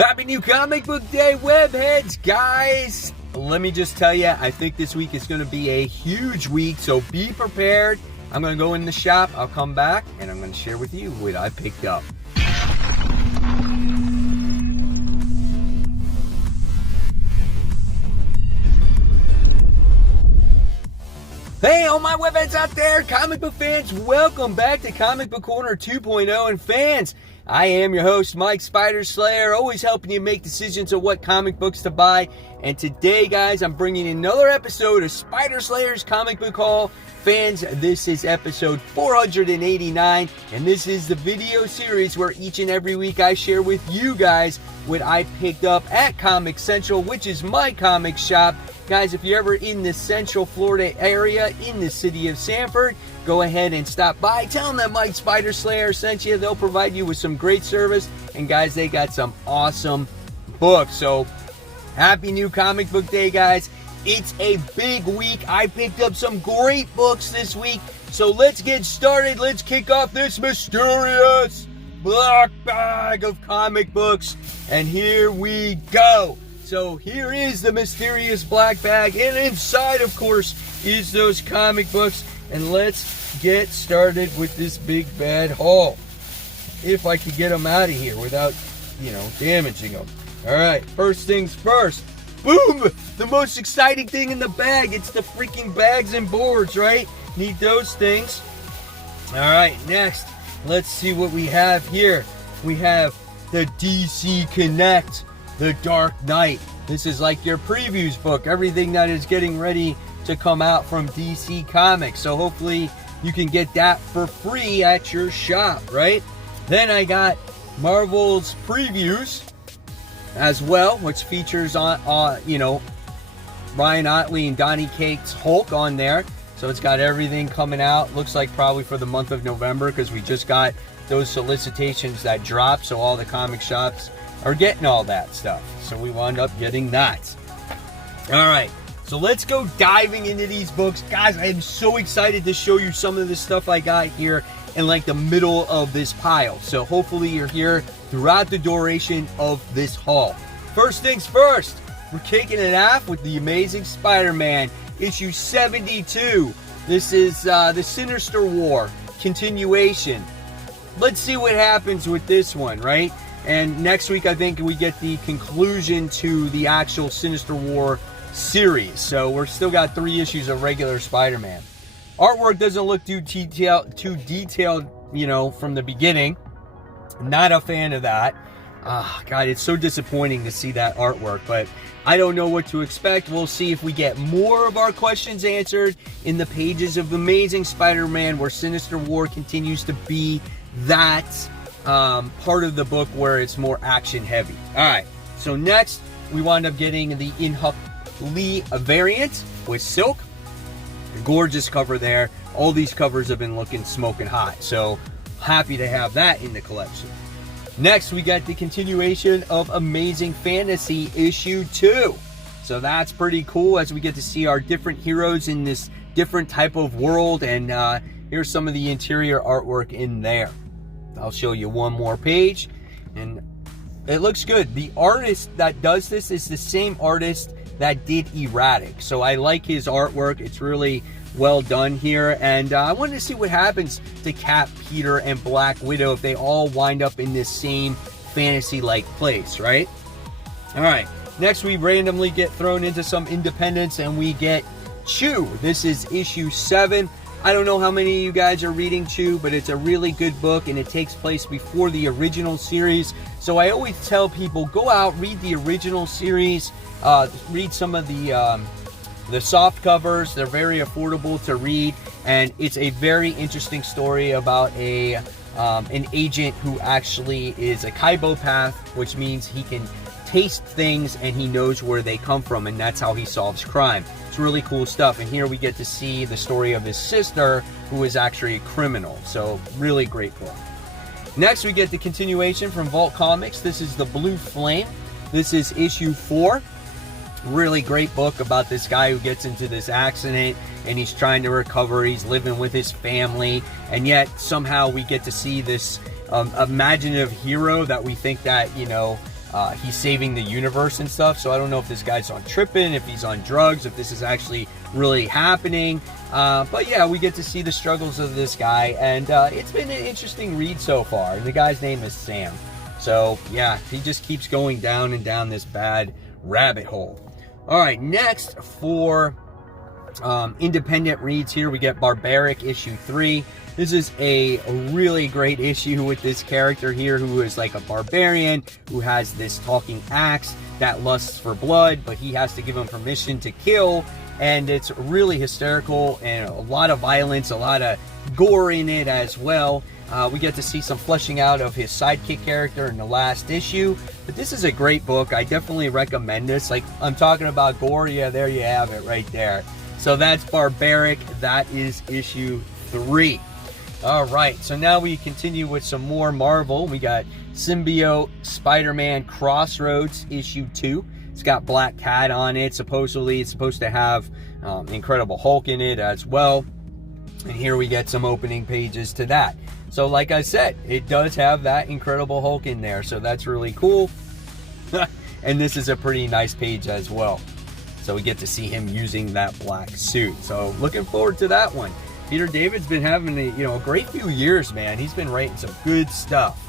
Happy New Comic Book Day, webheads, guys! Let me just tell you, I think this week is going to be a huge week, so be prepared. I'm going to go in the shop, I'll come back, and I'm going to share with you what I picked up. Hey, all my webheads out there, comic book fans, welcome back to Comic Book Corner 2.0. And fans, I am your host, Mike Spider Slayer, always helping you make decisions of what comic books to buy. And today, guys, I'm bringing another episode of Spider Slayer's Comic Book Haul. Fans, this is episode 489, and this is the video series where each and every week I share with you guys what I picked up at Comic Central, which is my comic shop. Guys, if you're ever in the Central Florida area, in the city of Sanford, go ahead and stop by. Tell them that Mike Spider Slayer sent you. They'll provide you with some great service. And guys, they got some awesome books. So, happy New Comic Book Day, guys. It's a big week. I picked up some great books this week. So let's get started. Let's kick off this mysterious black bag of comic books. And here we go. So here is the mysterious black bag, and inside, of course, is those comic books. And let's get started with this big bad haul. If I could get them out of here without, damaging them. All right, first things first. Boom! The most exciting thing in the bag. It's the freaking bags and boards, right? Need those things. All right, next, let's see what we have here. We have the DC Connect. The Dark Knight. This is like your previews book, everything that is getting ready to come out from DC Comics. So hopefully you can get that for free at your shop, right? Then I got Marvel's previews as well, which features on Ryan Otley and Donny Cates Hulk on there. So it's got everything coming out. Looks like probably for the month of November, because we just got those solicitations that dropped, so all the comic shops are getting all that stuff. So we wound up getting that. All right, so let's go diving into these books. Guys, I am so excited to show you some of the stuff I got here in like the middle of this pile. So hopefully you're here throughout the duration of this haul. First things first, we're kicking it off with the Amazing Spider-Man, issue 72. This is the Sinister War continuation. Let's see what happens with this one, right? And next week, I think we get the conclusion to the actual Sinister War series. So we're still got 3 issues of regular Spider-Man. Artwork doesn't look too detailed, from the beginning. Not a fan of that. God, it's so disappointing to see that artwork, but I don't know what to expect. We'll see if we get more of our questions answered in the pages of Amazing Spider-Man, where Sinister War continues to be that part of the book where it's more action heavy. Alright, so next we wind up getting the In-Huck Lee variant with Silk. A gorgeous cover there. All these covers have been looking smoking hot, so happy to have that in the collection. Next we got the continuation of Amazing Fantasy issue 2. So that's pretty cool, as we get to see our different heroes in this different type of world, and here's some of the interior artwork in there. I'll show you one more page, and it looks good. The artist that does this is the same artist that did Erratic, so I like his artwork. It's really well done here, and I wanted to see what happens to Cap, Peter, and Black Widow if they all wind up in this same fantasy-like place, right? All right, next we randomly get thrown into some independents, and we get Chew. This is issue 7. I don't know how many of you guys are reading Chew, but it's a really good book, and it takes place before the original series. So I always tell people, go out, read the original series, read some of the soft covers. They're very affordable to read, and it's a very interesting story about an agent who actually is a kaibopath, which means he can taste things and he knows where they come from, and that's how he solves crime. It's really cool stuff. And here we get to see the story of his sister, who is actually a criminal. So really great book. Next we get the continuation from Vault Comics. This is the Blue Flame. This is issue 4. Really great book about this guy who gets into this accident and he's trying to recover. He's living with his family, and yet somehow we get to see this imaginative hero that we think that, he's saving the universe and stuff. So I don't know if this guy's on tripping, if he's on drugs, if this is actually really happening. But yeah, we get to see the struggles of this guy, and it's been an interesting read so far. And the guy's name is Sam. So yeah, he just keeps going down and down this bad rabbit hole. All right, next for independent reads here, we get Barbaric issue 3. This is a really great issue with this character here who is like a barbarian who has this talking axe that lusts for blood, but he has to give him permission to kill. And it's really hysterical and a lot of violence, a lot of gore in it as well. We get to see some fleshing out of his sidekick character in the last issue. But this is a great book. I definitely recommend this. Like, I'm talking about gore. Yeah, there you have it right there. So that's Barbaric. That is issue 3. All right, so now we continue with some more Marvel. We got Symbiote Spider-Man Crossroads issue 2. It's got Black Cat on it. Supposedly, it's supposed to have Incredible Hulk in it as well. And here we get some opening pages to that. So like I said, it does have that Incredible Hulk in there. So that's really cool. And this is a pretty nice page as well. So we get to see him using that black suit. So looking forward to that one. Peter David's been having a great few years, man. He's been writing some good stuff.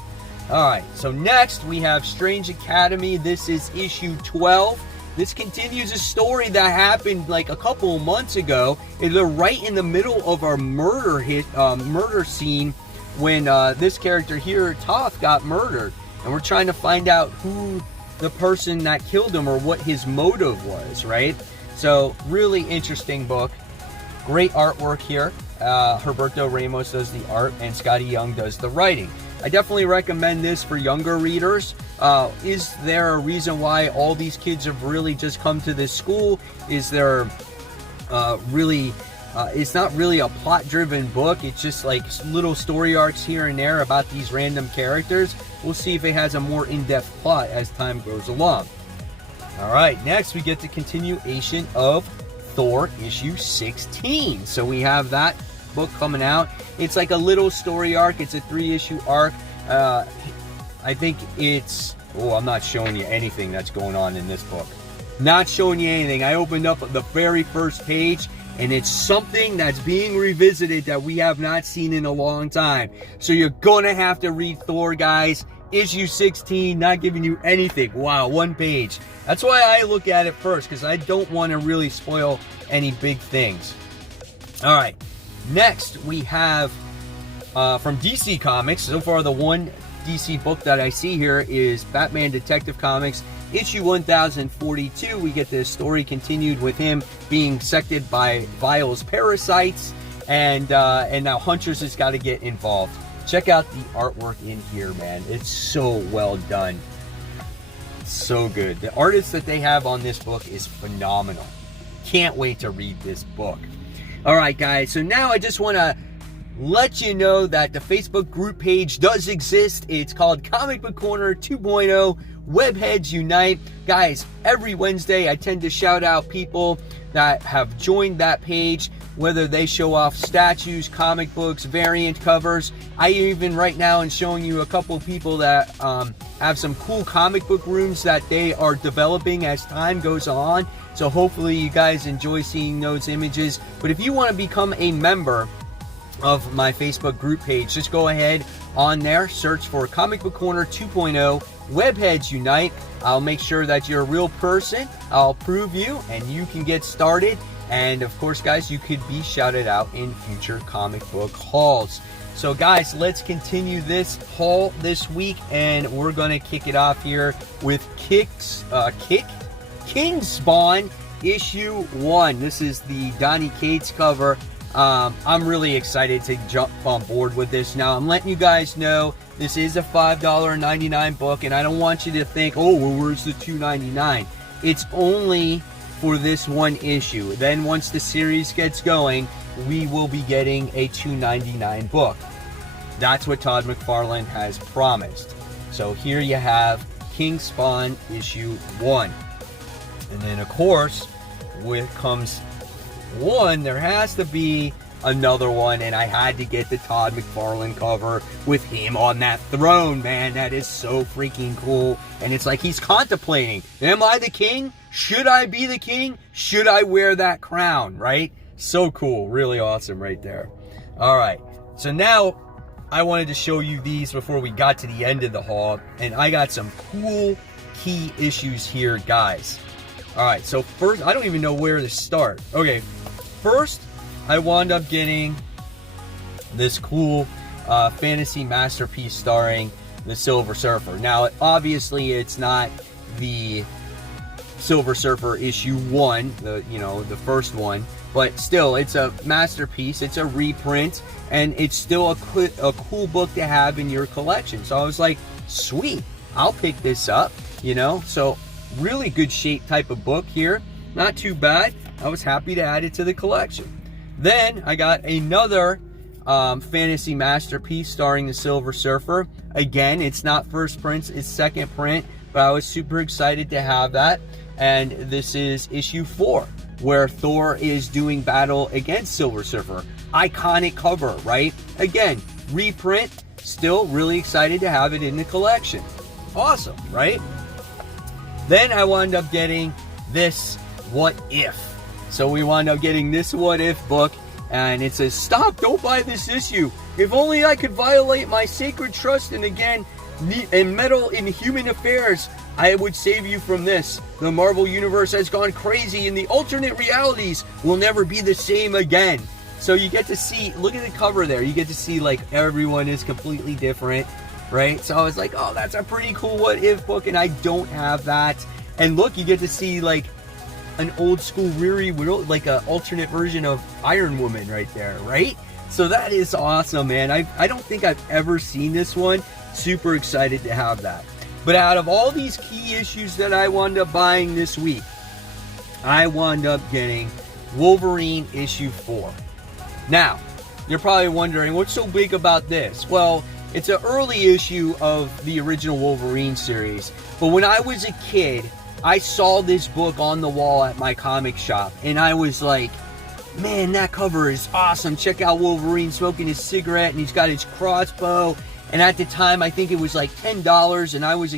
All right, so next we have Strange Academy. This is issue 12. This continues a story that happened like a couple of months ago. They're right in the middle of our murder scene when this character here, Toth, got murdered. And we're trying to find out who the person that killed him or what his motive was, right? So really interesting book. Great artwork here. Herberto Ramos does the art and Scotty Young does the writing. I definitely recommend this for younger readers. Is there a reason why all these kids have really just come to this school? Is there it's not really a plot-driven book. It's just like little story arcs here and there about these random characters. We'll see if it has a more in-depth plot as time goes along. All right, next we get the continuation of Thor issue 16. So we have that book coming out. It's like a little story arc. It's a 3-issue arc. I think it's... Oh, I'm not showing you anything that's going on in this book. Not showing you anything. I opened up the very first page, and it's something that's being revisited that we have not seen in a long time. So you're going to have to read Thor, guys. Issue 16, not giving you anything. Wow, 1 page. That's why I look at it first, because I don't want to really spoil any big things. All right. Next, we have from DC Comics. So far, the one DC book that I see here is Batman Detective Comics, issue 1042. We get this story continued with him being sected by Vile's parasites, and now Huntress has got to get involved. Check out the artwork in here, man. It's so well done. So good. The artist that they have on this book is phenomenal. Can't wait to read this book. All right, guys. So now I just want to let you know that the Facebook group page does exist. It's called Comic Book Corner 2.0 Webheads Unite. Guys, every Wednesday I tend to shout out people that have joined that page, whether they show off statues, comic books, variant covers. I even right now am showing you a couple of people that have some cool comic book rooms that they are developing as time goes on. So hopefully you guys enjoy seeing those images. But if you want to become a member of my Facebook group page, just go ahead on there, search for Comic Book Corner 2.0 Webheads Unite. I'll make sure that you're a real person. I'll prove you, and you can get started. And of course, guys, you could be shouted out in future comic book hauls. So guys, let's continue this haul this week, and we're gonna kick it off here with King Spawn issue 1. This is the Donny Cates cover. I'm really excited to jump on board with this. Now, I'm letting you guys know this is a $5.99 book, and I don't want you to think, oh, well, where's the $2.99? It's only for this one issue. Then once the series gets going, we will be getting a $2.99 book. That's what Todd McFarlane has promised. So here you have King Spawn issue 1. And then, of course, with comes 1, there has to be another one, and I had to get the Todd McFarlane cover with him on that throne, man. That is so freaking cool. And it's like he's contemplating, am I the king? Should I be the king? Should I wear that crown, right? So cool. Really awesome right there. All right. So now I wanted to show you these before we got to the end of the haul, and I got some cool key issues here, guys. All right, so first, I don't even know where to start. Okay, first, I wound up getting this cool fantasy masterpiece starring the Silver Surfer. Now, obviously, it's not the Silver Surfer issue 1, the first one, but still, it's a masterpiece. It's a reprint, and it's still a cool book to have in your collection. So I was like, sweet, I'll pick this up, So really good shape type of book here. Not too bad. I was happy to add it to the collection. Then I got another fantasy masterpiece starring the Silver Surfer. Again, it's not first print, it's second print, but I was super excited to have that. And this is issue 4, where Thor is doing battle against Silver Surfer. Iconic cover, right? Again, reprint, still really excited to have it in the collection. Awesome, right? Then I wound up getting this What If. So we wound up getting this What If book, and it says, stop, don't buy this issue. If only I could violate my sacred trust and meddle in human affairs, I would save you from this. The Marvel Universe has gone crazy and the alternate realities will never be the same again. So you get to see, look at the cover there, you get to see like everyone is completely different, right? So I was like, oh, that's a pretty cool What If book, and I don't have that. And look, you get to see like an old school Riri, like an alternate version of Iron Woman right there, right? So that is awesome, man. I don't think I've ever seen this one. Super excited to have that. But out of all these key issues that I wound up buying this week, I wound up getting Wolverine issue 4. Now, you're probably wondering, what's so big about this? Well, it's an early issue of the original Wolverine series. But when I was a kid, I saw this book on the wall at my comic shop, and I was like, man, that cover is awesome. Check out Wolverine smoking his cigarette, and he's got his crossbow. And at the time, I think it was like $10, and I was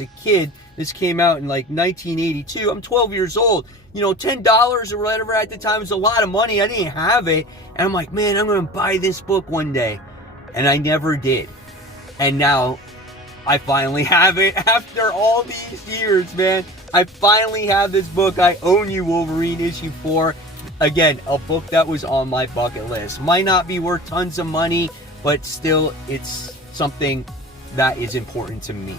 a kid. This came out in like 1982. I'm 12 years old. $10 or whatever at the time was a lot of money. I didn't have it. And I'm like, man, I'm going to buy this book one day. And I never did. And now I finally have it after all these years, man. I finally have this book. I own you, Wolverine issue 4. Again, a book that was on my bucket list. Might not be worth tons of money, but still, it's something that is important to me.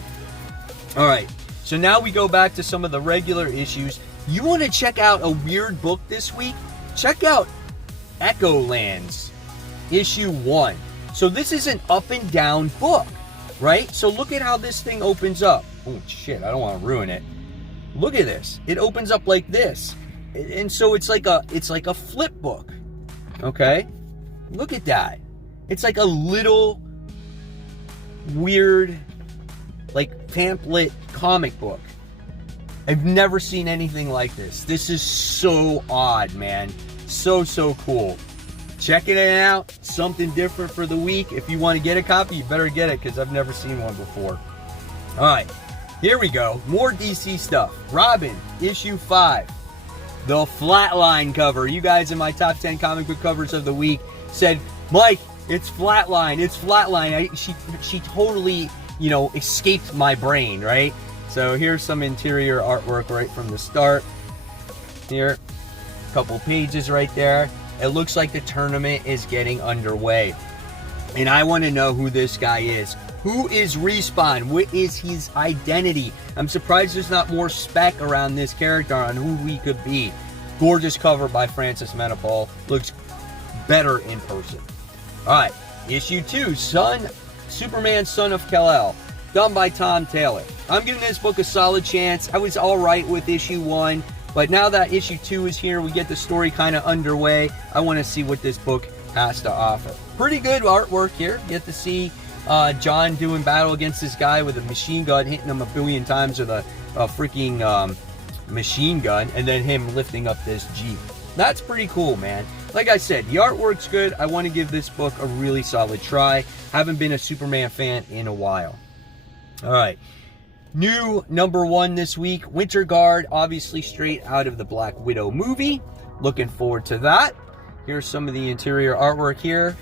All right, so now we go back to some of the regular issues. You want to check out a weird book this week? Check out Echo Lands, issue 1. So this is an up and down book, right? So look at how this thing opens up. Oh shit, I don't want to ruin it. Look at this. It opens up like this. And so it's like a flip book. Okay? Look at that. It's like a little weird, like pamphlet comic book. I've never seen anything like this. This is so odd, man. So cool. Checking it out. Something different for the week. If you want to get a copy, you better get it, because I've never seen one before. Alright, here we go. More DC stuff. Robin, issue 5. The Flatline cover. You guys in my top 10 comic book covers of the week said, Mike, it's Flatline. It's Flatline. She totally, escaped my brain, right? So here's some interior artwork right from the start. Here, a couple pages right there. It looks like the tournament is getting underway. And I want to know who this guy is. Who is Respawn? What is his identity? I'm surprised there's not more spec around this character on who he could be. Gorgeous cover by Francis Manapul. Looks better in person. Alright, issue 2, Superman Son of Kal-El, done by Tom Taylor. I'm giving this book a solid chance. I was alright with issue 1, but now that issue 2 is here, we get the story kind of underway. I want to see what this book has to offer. Pretty good artwork here. You get to see John doing battle against this guy with a machine gun, hitting him a billion times with a freaking machine gun, and then him lifting up this Jeep. That's pretty cool, man. like I said, the artwork's good. I want to give this book a really solid try. Haven't been a Superman fan in a while. All right. New number 1 this week, Winter Guard, obviously straight out of the Black Widow movie. Looking forward to that. Here's some of the interior artwork here.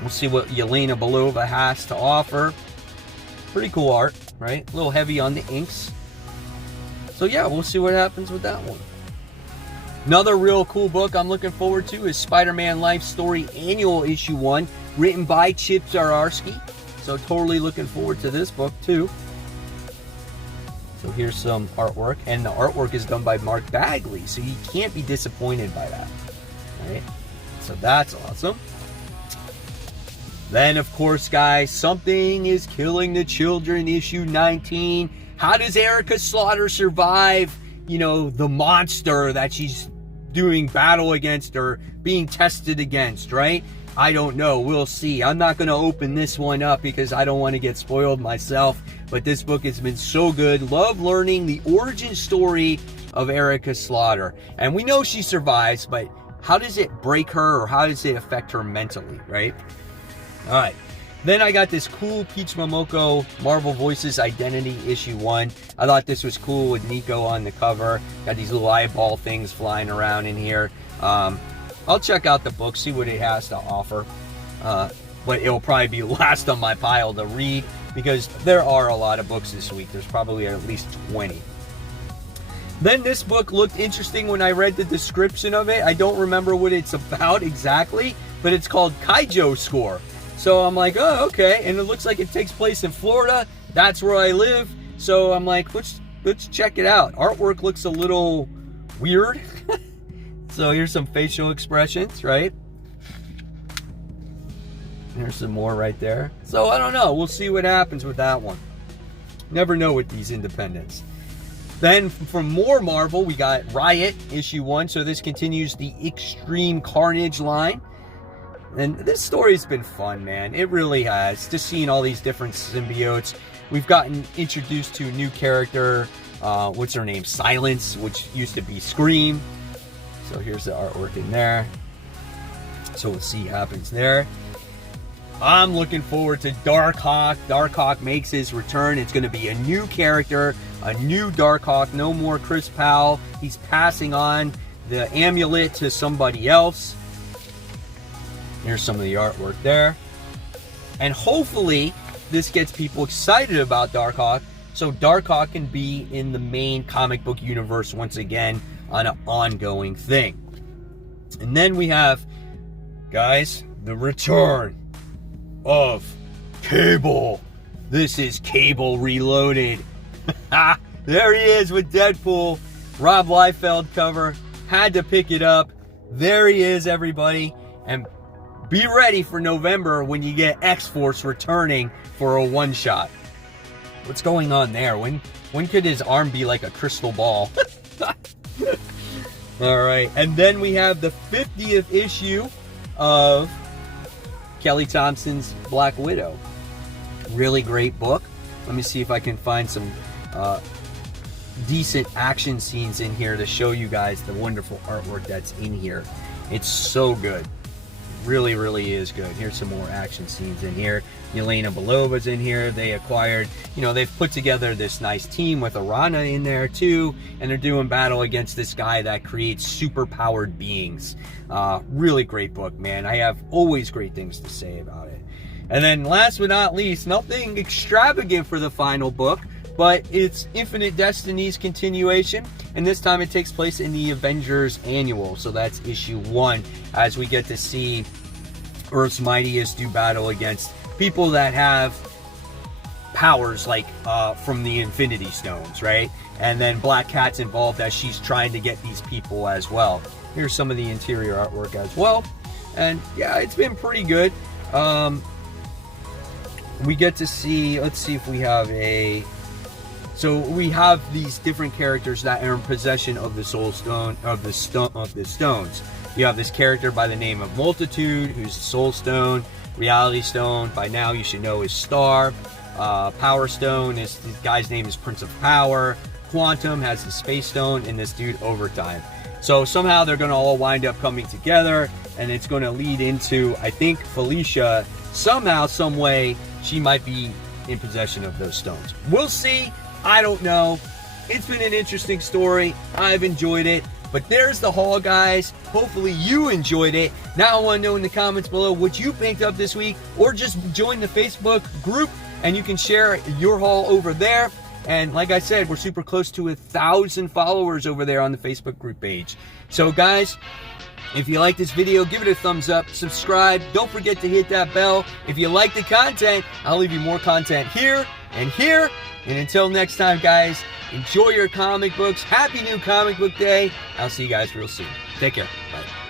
We'll see what Yelena Belova has to offer. Pretty cool art, right? A little heavy on the inks. So yeah, we'll see what happens with that one. Another real cool book I'm looking forward to is Spider-Man Life Story Annual Issue 1, written by Chip Zdarsky. So totally looking forward to this book too. So here's some artwork, and the artwork is done by Mark Bagley, so you can't be disappointed by that. All right? So that's awesome. Then, of course, guys, Something is Killing the Children, issue 19. How does Erica Slaughter survive, you know, the monster that she's doing battle against or being tested against, right? I don't know. We'll see. I'm not going to open this one up because I don't want to get spoiled myself. But this book has been so good. Love learning the origin story of Erica Slaughter. And we know she survives, but how does it break her or how does it affect her mentally, right? All right. Then I got this cool Peach Momoko Marvel Voices Identity issue 1. I thought this was cool with Nico on the cover. Got these little eyeball things flying around in here. I'll check out the book, see what it has to offer. But it'll probably be last on my pile to read because there are a lot of books this week. There's probably at least 20. Then this book looked interesting when I read the description of it. I don't remember what it's about exactly, but it's called Kaijo Score. So I'm like, oh, okay. And it looks like it takes place in Florida. That's where I live. So I'm like, let's check it out. Artwork looks a little weird. So here's some facial expressions, right? Here's some more right there. So I don't know. We'll see what happens with that one. Never know with these independents. Then from more Marvel, we got Riot issue 1. So this continues the Extreme Carnage line. And this story's been fun, man. It really has. Just seeing all these different symbiotes. We've gotten introduced to a new character. What's her name? Silence, which used to be Scream. So here's the artwork in there. So we'll see what happens there. I'm looking forward to Darkhawk. Darkhawk makes his return. It's going to be a new character, a new Darkhawk. No more Chris Powell. He's passing on the amulet to somebody else. Here's some of the artwork there. And hopefully this gets people excited about Darkhawk, so Darkhawk can be in the main comic book universe once again on an ongoing thing. And then we have, guys, the return of Cable. This is Cable Reloaded. There he is with Deadpool. Rob Liefeld cover. Had to pick it up. There he is, everybody. And be ready for November when you get X-Force returning for a one-shot. What's going on there? When could his arm be like a crystal ball? All right. And then we have the 50th issue of Kelly Thompson's Black Widow. Really great book. Let me see if I can find some decent action scenes in here to show you guys the wonderful artwork that's in here. It's so good. Really, really is good. Here's some more action scenes in here. Yelena Belova's in here. They acquired, they've put together this nice team with Arana in there too, and they're doing battle against this guy that creates super powered beings. Really great book, man. I have always great things to say about it. And then last but not least, nothing extravagant for the final book, but it's Infinite Destiny's continuation, and this time it takes place in the Avengers Annual, so that's issue 1, as we get to see Earth's Mightiest do battle against people that have powers like from the Infinity Stones, right? And then Black Cat's involved as she's trying to get these people as well. Here's some of the interior artwork as well, and yeah, it's been pretty good. We get to see, let's see if we have so we have these different characters that are in possession of the Soul Stone, of the stones. You have this character by the name of Multitude, who's the Soul Stone. Reality Stone, by now you should know, is Star. Power Stone, this guy's name is Prince of Power. Quantum has the Space Stone, and this dude Overtime. So somehow they're going to all wind up coming together, and it's going to lead into, I think, Felicia, somehow, some way, she might be in possession of those stones. We'll see. I don't know. It's been an interesting story. I've enjoyed it. But there's the haul, guys. Hopefully you enjoyed it. Now I want to know in the comments below what you picked up this week, or just join the Facebook group and you can share your haul over there. And like I said, we're super close to 1,000 followers over there on the Facebook group page. So guys, if you like this video, give it a thumbs up, subscribe. Don't forget to hit that bell. If you like the content, I'll leave you more content here and here. And until next time, guys, enjoy your comic books. Happy New Comic Book Day. I'll see you guys real soon. Take care. Bye.